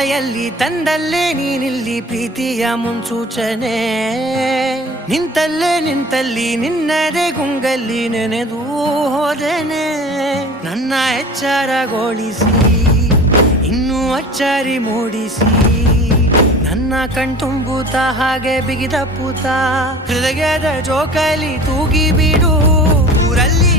ಮಳೆಯಲ್ಲಿ ತಂದಲ್ಲೇ ನೀನಿಲ್ಲಿ ಪ್ರೀತಿಯ ಮುನ್ಸೂಚನೆ ನಿಂತಲ್ಲಿ ನಿನ್ನದೇ ಗುಂಗಲ್ಲಿ ನೆನೆದು ಹೋದನೆ ನನ್ನ ಎಚ್ಚರಗೊಳಿಸಿ ಇನ್ನೂ ಅಚ್ಚರಿ ಮೂಡಿಸಿ ನನ್ನ ಕಣ್ತುಂಬುತ್ತ ಹಾಗೆ ಬಿಗಿದ ಪೂತ ಹೃದಯದ ಜೋಕಾಲಿ ತೂಗಿ ಬಿಡು ಊರಲ್ಲಿ